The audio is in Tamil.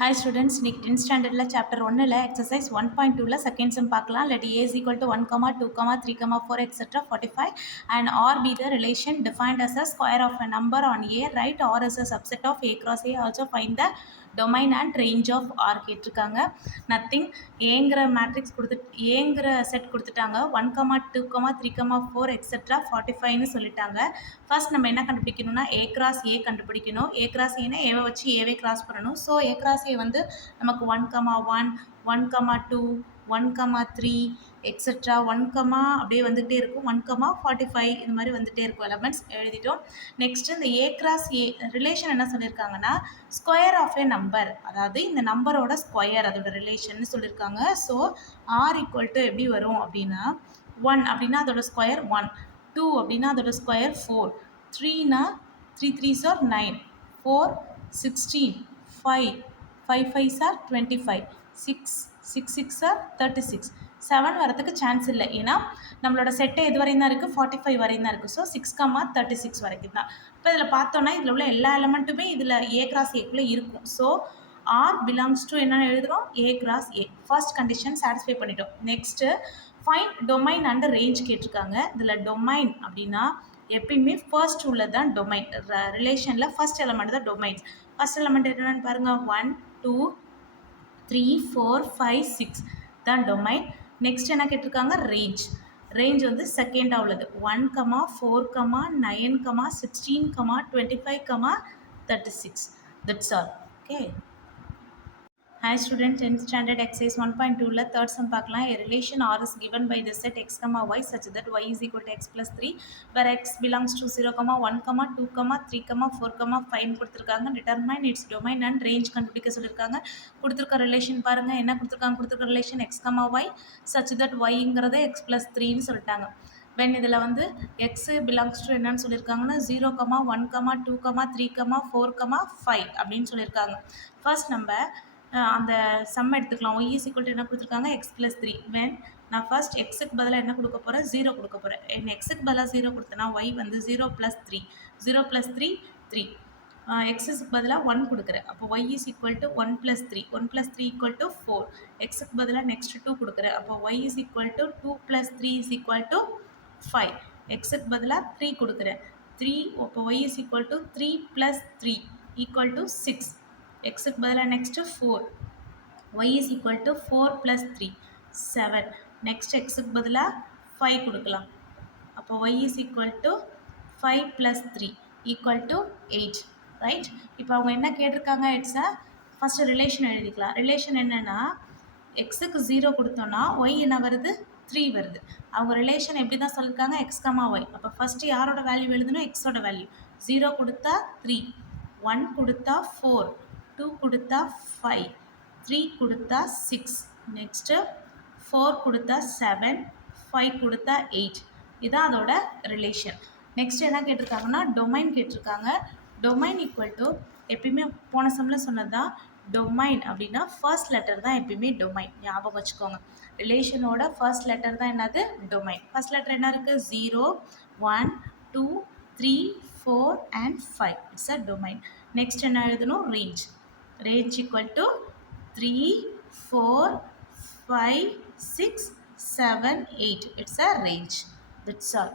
Hi students, இன்னைக்கு 10th standardல chapter 1ல exercise 1.2ல second sum பார்க்கலாம். Let a is equal to 1, 2, 3, 4 etc. 45 and R be the relation defined as a square of a number on A, write R as a subset of A cross A, also find the domain and range of R கேட்டிருக்காங்க. Nothing, ஏங்கிற மேட்ரிக்ஸ் ஏங்கிற செட் கொடுத்துட்டாங்க. 1, 2, 3, 4 etc. 45ன்னு சொல்லிட்டாங்க. ஃபர்ஸ்ட் நம்ம என்ன கண்டுபிடிக்கணும்னா A cross A கண்டுபிடிக்கணும். A cross Aனா ஏவை வச்சு ஏவே கிராஸ் பண்ணணும். ஸோ A cross A வந்து நமக்கு 1, 1, 2, 1, 3 எக்ஸெட்ரா 1, அப்படியே வந்துகிட்டே இருக்கும். 1, 45 இந்த மாதிரி வந்துகிட்டே இருக்கும். எலமெண்ட்ஸ் எழுதிட்டோம். நெக்ஸ்ட் இந்த A cross A ரிலேஷன் என்ன சொல்லியிருக்காங்கன்னா ஸ்கொயர் ஆஃப் ஏ நம்பர், அதாவது இந்த நம்பரோட ஸ்கொயர் அதோட ரிலேஷன் சொல்லியிருக்காங்க. ஸோ ஆர் ஈக்குவல் டு எப்படி வரும் அப்படின்னா 1 அப்படின்னா அதோட ஸ்கொயர் 1, 2 அப்படின்னா அதோட square 4, 3னா 3 3s are 9, 4 16, 5 5 5s are 25, 6 6 6 are 36, 7 வரதுக்கு சான்ஸ் இல்லை. ஏன்னா நம்மளோட செட்டை எது வரையும் தான் இருக்குது, 45 வரையும் தான் இருக்குது. ஸோ 6, 36 வரைக்கும் தான். இப்போ இதில் பார்த்தோன்னா இதில் உள்ள எல்லா எலமெண்ட்டுமே இதில் A cross Aக்குள்ளே இருக்கும். ஸோ R belongs to என்னென்னு எழுதுகிறோம், A cross A. First condition satisfy பண்ணிட்டோம். Next find domain and range கேட்டிருக்காங்க. இதில் டொமைன் அப்படின்னா எப்பயுமே ஃபர்ஸ்ட் உள்ளது தான் டொமைன். ரிலேஷனில் ஃபர்ஸ்ட் எலமெண்ட் தான் டொமைன்ஸ். ஃபர்ஸ்ட் எலமெண்ட் என்னென்னு பாருங்கள், 1, 2, 3, 4, 5, 6 தான் டொமைன். நெக்ஸ்ட் என்ன கேட்டிருக்காங்க, ரேஞ்ச். ரேஞ்ச் வந்து செகண்டாக உள்ளது 1, 4, 9, 16, 25, 36. That's all. Okay. Hi students, 10th standard exercise 1.2ல third sum பார்க்கலாம். A relation R is given by the set x, y such that y is equal to x plus 3 where x belongs to 0, 1, 2, 3, 4, 5 கொடுத்துருக்காங்க. Determine its domain and range கண்டுபிடிக்க சொல்லியிருக்காங்க. கொடுத்துருக்க ரிலேஷன் பாருங்கள், என்ன கொடுத்துருக்க relation x, y such that yங்கிறத x plus 3ன்னு சொல்லிட்டாங்க. when இதில் வந்து x belongs to என்னன்னு சொல்லியிருக்காங்கன்னா 0, 1, 2, 3, 4, 5 அப்படின்னு சொல்லியிருக்காங்க. ஃபர்ஸ்ட் நம்ம அந்த சம் எடுத்துக்கலாம். y is equal to என்ன கொடுத்துருக்காங்க, x plus 3. when நான் ஃபர்ஸ்ட் எக்ஸுக்கு பதிலாக என்ன கொடுக்க போகிறேன், 0 கொடுக்க போகிறேன். என் எக்ஸுக்கு பதிலாக 0 கொடுத்தேன்னா y வந்து 0 plus 3, 0 plus 3 3. எக்ஸுக்கு பதிலாக 1 கொடுக்குறேன். அப்போ y is equal to 1 plus 3, 1 plus 3 equal to 4. எக்ஸுக்கு பதிலாக நெக்ஸ்ட் 2 கொடுக்குறேன். அப்போ y is equal to 2 plus 3 is equal to 5. எக்ஸுக்கு பதிலாக 3 கொடுக்குறேன். 3, அப்போ y is equal to 3 plus 3 equal to 6. எக்ஸுக்கு பதிலாக next 4, y is equal to 4 plus 3 7. Next எக்ஸுக்கு பதிலாக 5 கொடுக்கலாம். அப்போ y is equal to 5 plus 3 equal to 8. Right. இப்போ அவங்க என்ன கேட்டிருக்காங்க, இட்ஸை ஃபஸ்ட்டு ரிலேஷன் எழுதிக்கலாம். ரிலேஷன் என்னென்னா எக்ஸுக்கு 0 கொடுத்தோன்னா y என்ன வருது, 3 வருது. அவங்க ரிலேஷன் எப்படி தான் சொல்லியிருக்காங்க, x, y. அப்போ ஃபஸ்ட்டு யாரோட வேல்யூ எழுதணும், எக்ஸோட வேல்யூ. 0 கொடுத்தா 3, 1 கொடுத்தா 4, 2 கொடுத்தா 5, 3 கொடுத்தா 6, நெக்ஸ்ட்டு 4 கொடுத்தா 7, 5 கொடுத்தா 8. இதுதான் அதோட ரிலேஷன். நெக்ஸ்ட் என்ன கேட்டிருக்காங்கன்னா டொமைன் கேட்டிருக்காங்க. டொமைன் ஈக்குவல் டு எப்பயுமே போன சம்மில் சொன்னது தான், டொமைன் அப்படின்னா ஃபர்ஸ்ட் லெட்டர் தான் எப்பயுமே டொமைன். ஞாபகம் வச்சுக்கோங்க. ரிலேஷனோட ஃபர்ஸ்ட் லெட்டர் தான் என்னது, டொமைன். ஃபர்ஸ்ட் லெட்டர் என்ன இருக்குது, 0, 1, 2, 3, 4 and 5. It's a domain. Next என்ன எழுதணும், range. range equal to 3, 4, 5, 6, 7, 8. It's a range. That's all.